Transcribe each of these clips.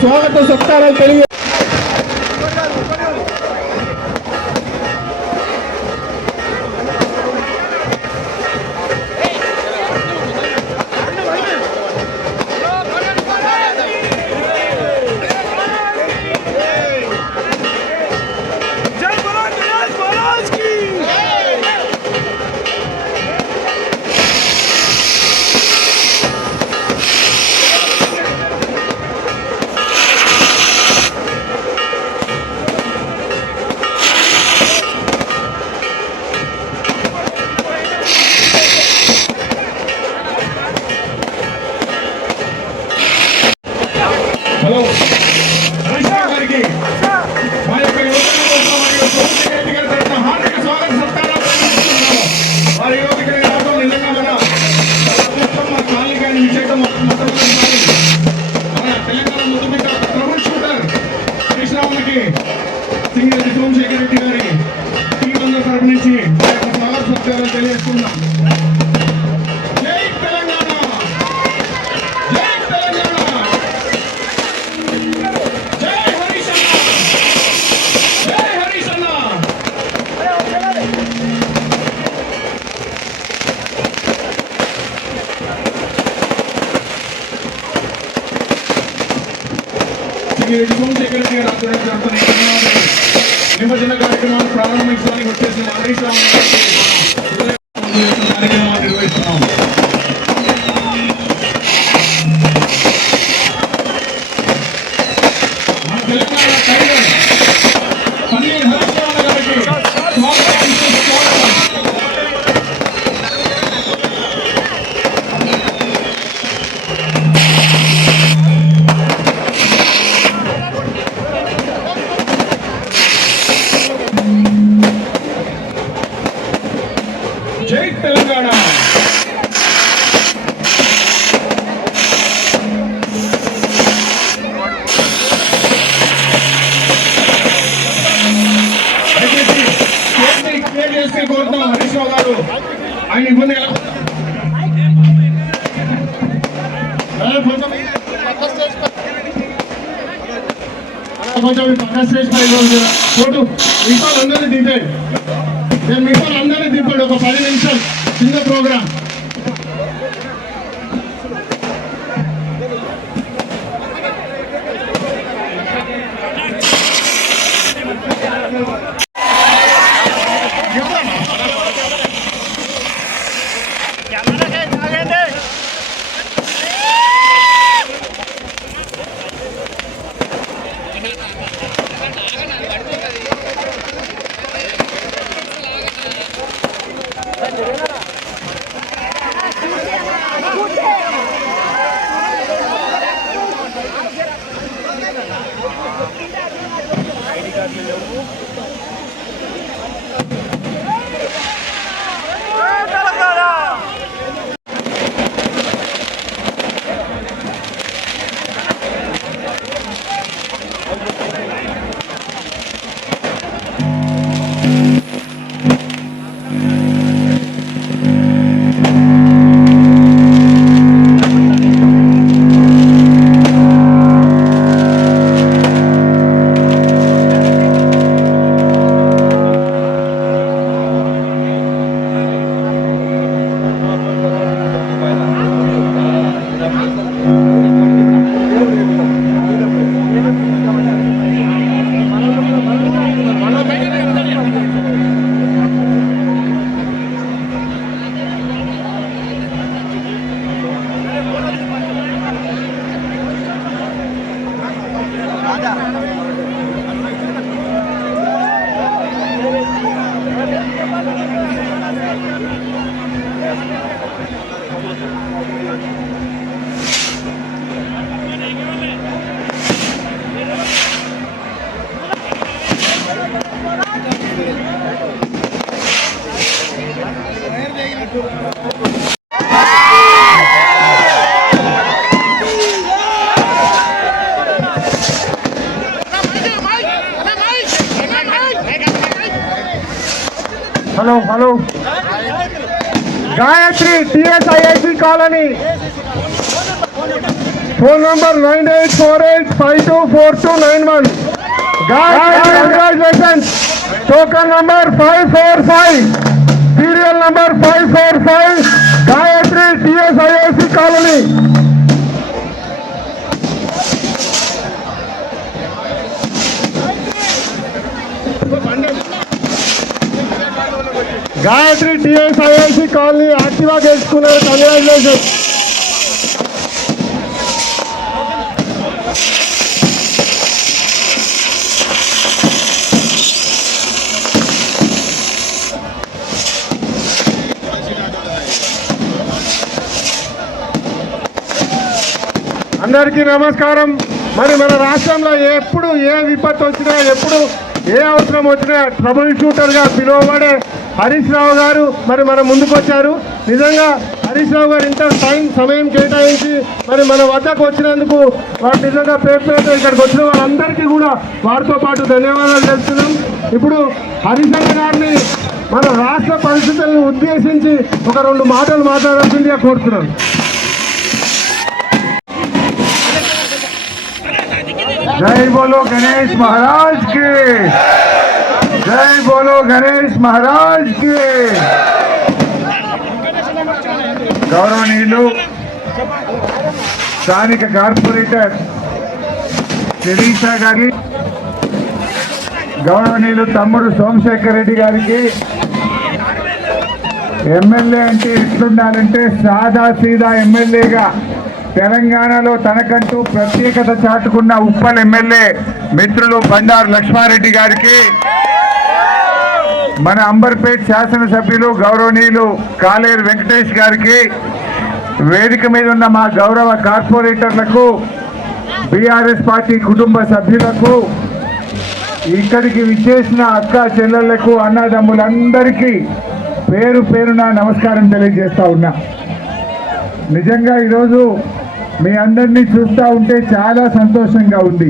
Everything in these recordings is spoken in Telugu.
స్వాగత సత్కారాలు తెలియ సోమశేఖర్ రెడ్డి గారి టీం తరపు నుంచి స్వాగత సత్కారాలు తెలియజేస్తున్నాం. జై తెలంగాణ, జై తెలంగాణ, జై హరీష్ అన్న, జై హరీష్ అన్న. సింగిరెడ్డి సోమశేఖర్ రెడ్డి గారు ఆధ్వర్యంలో జరుగుతున్న నిమజ్జన కార్యక్రమాలు ప్రారంభించడానికి వచ్చేసిన హరీష్ రావు కార్యక్రమాలు నిర్వహిస్తున్నాం. మన తెలంగాణ టైగర్ పన్నీర్ హరీష్ రావు గారికి జై తెలంగాణ. కోరుతున్నాం హరీష్ రావు గారు ఆయన ఇబ్బంది కొంచెం పక్క స్టేజ్ పై ఫోటో మిగతా అందరినీ దింపాడు. నేను మిగతా అందరినీ దింపాడు. ఒక 10 నిమిషాలు చిన్న programme. Hello hello Gayatri TSIIC colony phone number 9848524291 Gayatri congratulation token number 545 serial number 545 Gayatri TSIIC colony Gayatri TSIIC colony Activa గెలుచుకున్నారు కంగ్రాచులేషన్ అందరికీ నమస్కారం మరి మన రాష్ట్రంలో ఎప్పుడు ఏ విపత్తు వచ్చినా ఎప్పుడు ఏ అవసరం వచ్చినా ట్రబుల్ షూటర్ గా పిలువబడే హరీష్ రావు గారు మరి మన ముందుకు వచ్చారు. నిజంగా హరీష్ రావు గారు ఇంత సమయం కేటాయించి మరి మన వద్దకు వచ్చినందుకు వారు నిజంగా పేరు ఇక్కడికి వచ్చిన వాళ్ళందరికీ కూడా వారితో పాటు ధన్యవాదాలు తెలుపుతున్నాం. ఇప్పుడు హరీష్ రావు గారిని మన రాష్ట్ర పరిస్థితులను ఉద్దేశించి ఒక 2 మాటలు మాట్లాడాల్సిందిగా కోరుతున్నాం. जय बोलो गणेश महाराज के, जय बोलो गणेश महाराज के. गौरवनीयुलु స్థానిక కార్పొరేటర్ శిరీష గారి, గౌరవనీయులు తమ్ముడు సోమశేఖర్ రెడ్డి గారికి, ఎమ్మెల్యే అంటే ఎట్లుండాలంటే సాదా సీదా ఎమ్మెల్యేగా తెలంగాణలో తనకంటూ ప్రత్యేకత చాటుకున్న ఉప్పల్ ఎమ్మెల్యే మిత్రులు బండారు లక్ష్మారెడ్డి గారికి, మన అంబర్పేట్ శాసనసభ్యులు గౌరవనీయులు కాలేరు వెంకటేష్ గారికి, వేదిక మీద ఉన్న మా గౌరవ కార్పొరేటర్లకు, బీఆర్ఎస్ పార్టీ కుటుంబ సభ్యులకు, ఇక్కడికి విచ్చేసిన అక్క చెల్లెళ్లకు, అన్నదమ్ములందరికీ పేరు పేరున నమస్కారం తెలియజేస్తా ఉన్నా. నిజంగా ఈరోజు మీ అందరినీ చూస్తూ ఉంటే చాలా సంతోషంగా ఉంది.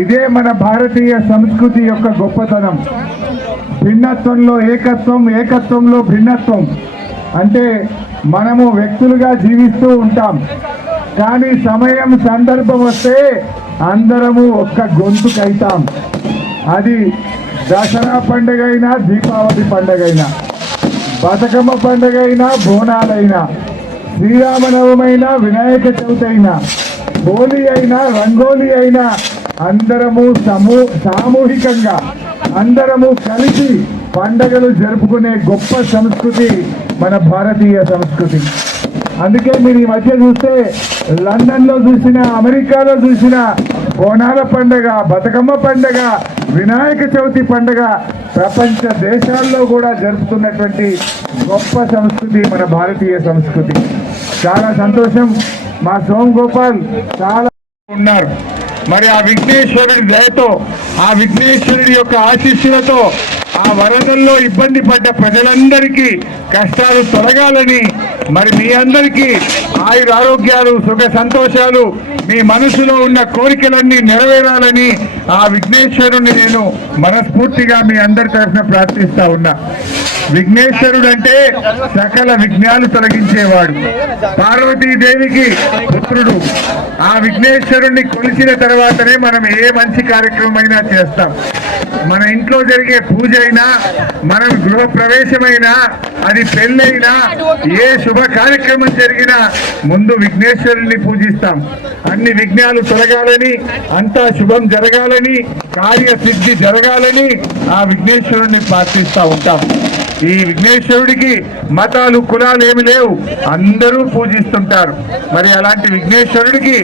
ఇదే మన భారతీయ సంస్కృతి యొక్క గొప్పతనం. భిన్నత్వంలో ఏకత్వం, ఏకత్వంలో భిన్నత్వం. అంటే మనము వ్యక్తులుగా జీవిస్తూ ఉంటాం, కానీ సమయం సందర్భం వస్తే అందరము ఒక్క గొంతుకైతాం. అది దసరా పండుగ అయినా, దీపావళి పండుగ అయినా, బతుకమ్మ పండుగ అయినా, బోనాలైనా, శ్రీరామనవమైనా, వినాయక చవితి అయినా, హోలీ అయినా, రంగోలీ అయినా, అందరము సామూహికంగా అందరము కలిసి పండగలు జరుపుకునే గొప్ప సంస్కృతి మన భారతీయ సంస్కృతి. అందుకే మీరు ఈ మధ్య చూస్తే లండన్లో చూసిన, అమెరికాలో చూసిన బోనాల పండుగ, బతుకమ్మ పండుగ, వినాయక చవితి పండుగ ప్రపంచ దేశాల్లో కూడా జరుపుతున్నటువంటి గొప్ప సంస్కృతి మన భారతీయ సంస్కృతి. చాలా సంతోషం. మా సోమ్ గోపాల్ చాలా ఉన్నారు. మరి ఆ విఘ్నేశ్వరుడి దయతో, ఆ విఘ్నేశ్వరుడి యొక్క ఆశీస్సులతో ఆ వరదల్లో ఇబ్బంది పడ్డ ప్రజలందరికీ కష్టాలు తొలగాలని, మరి మీ అందరికీ ఆయుర ఆరోగ్యాలు, సుఖ సంతోషాలు, మీ మనసులో ఉన్న కోరికలన్నీ నెరవేరాలని ఆ విఘ్నేశ్వరుని నేను మనస్ఫూర్తిగా మీ అందరి తరఫున ప్రార్థిస్తా ఉన్నా. విఘ్నేశ్వరుడు అంటే సకల విఘ్నాలు తొలగించేవాడు, పార్వతీదేవికి పుత్రుడు. ఆ విఘ్నేశ్వరుణ్ణి కొలిచిన తర్వాతనే మనం ఏ మంచి కార్యక్రమమైనా చేస్తాం. మన ఇంట్లో జరిగే పూజ అయినా, మనం గృహ ప్రవేశమైనా, అది పెళ్ళైనా, ఏ శుభ కార్యక్రమం జరిగినా ముందు విఘ్నేశ్వరుణ్ణి పూజిస్తాం. అన్ని విఘ్నాలు తొలగాలని, అంతా శుభం జరగాలని, కార్యసిద్ధి జరగాలని ఆ విఘ్నేశ్వరుణ్ణి ప్రార్థిస్తూ ఉంటాం. ఈ విఘ్నేశ్వరుడికి మతాలు కులాలు ఏమి లేవు, అందరూ పూజిస్తుంటారు. మరి అలాంటి విఘ్నేశ్వరుడికి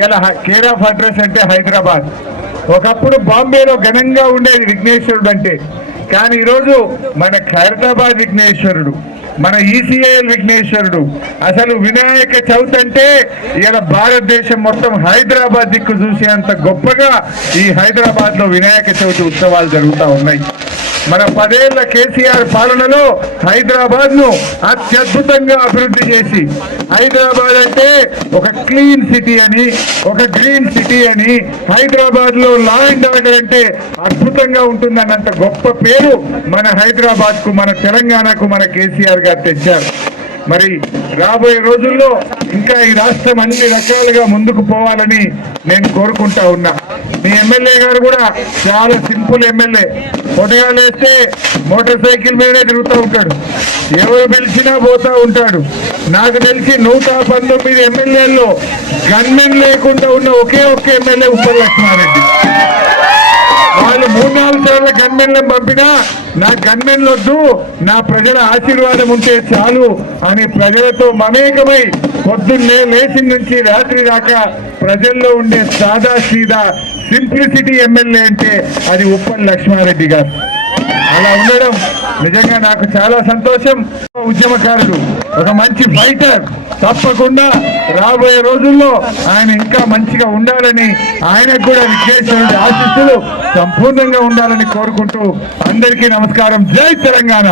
ఇలా కేర్ ఆఫ్ అడ్రస్ అంటే హైదరాబాద్. ఒకప్పుడు బాంబేలో ఘనంగా ఉండేది విఘ్నేశ్వరుడు అంటే, కానీ ఈరోజు మన ఖైరతాబాద్ విఘ్నేశ్వరుడు, మన ఈసీఐఎల్ విఘ్నేశ్వరుడు. అసలు వినాయక చవితి అంటే ఇలా భారతదేశం మొత్తం హైదరాబాద్ దిక్కు చూసేంత గొప్పగా ఈ హైదరాబాద్ లో వినాయక చవితి ఉత్సవాలు జరుగుతూ ఉన్నాయి. మన 10 ఏళ్ల కేసీఆర్ పాలనలో హైదరాబాద్ ను అత్యద్భుతంగా అభివృద్ధి చేసి, హైదరాబాద్ అంటే ఒక క్లీన్ సిటీ అని, ఒక గ్రీన్ సిటీ అని, హైదరాబాద్ లో లా అండ్ ఆర్డర్ అంటే అద్భుతంగా ఉంటుందన్నంత గొప్ప పేరు మన హైదరాబాద్ కు, మన తెలంగాణకు మన కేసీఆర్ గారు తెచ్చారు. మరి రాబోయే రోజుల్లో ఇంకా ఈ రాష్ట్రం అన్ని రకాలుగా ముందుకు పోవాలని నేను కోరుకుంటా ఉన్నా. మీ ఎమ్మెల్యే గారు కూడా చాలా సింపుల్ ఎమ్మెల్యే. పొద్దుగాలేస్తే మోటార్ సైకిల్ మీదనే తిరుగుతూ ఉంటాడు, ఎవరు పిలిచినా పోతా ఉంటాడు. నాకు తెలిసి 119 ఎమ్మెల్యేల్లో గన్మెన్ లేకుండా ఉన్న ఒకే ఒక్క ఎమ్మెల్యే ఉప్పల్ లక్ష్మారెడ్డి. వాళ్ళు 3-4 సార్లు గన్మెన్లను పంపినా నా గన్మెన్లు వద్దు, నా ప్రజల ఆశీర్వాదం ఉంటే చాలు అని ప్రజలతో మమేకమై పొద్దున్నే లేచి నుంచి రాత్రి దాకా ప్రజల్లో ఉండే సాదా సీదా సింప్లిసిటీ ఎమ్మెల్యే అంటే అది ఉప్పల్ లక్ష్మారెడ్డి గారు. అలా ఉండడం నిజంగా నాకు చాలా సంతోషం. ఉద్యమకారుడు, ఒక మంచి ఫైటర్. తప్పకుండా రాబోయే రోజుల్లో ఆయన ఇంకా మంచిగా ఉండాలని, ఆయనకు కూడా విఘ్నేశ్వరుడి ఆశీస్సులు సంపూర్ణంగా ఉండాలని కోరుకుంటూ అందరికీ నమస్కారం. జై తెలంగాణ.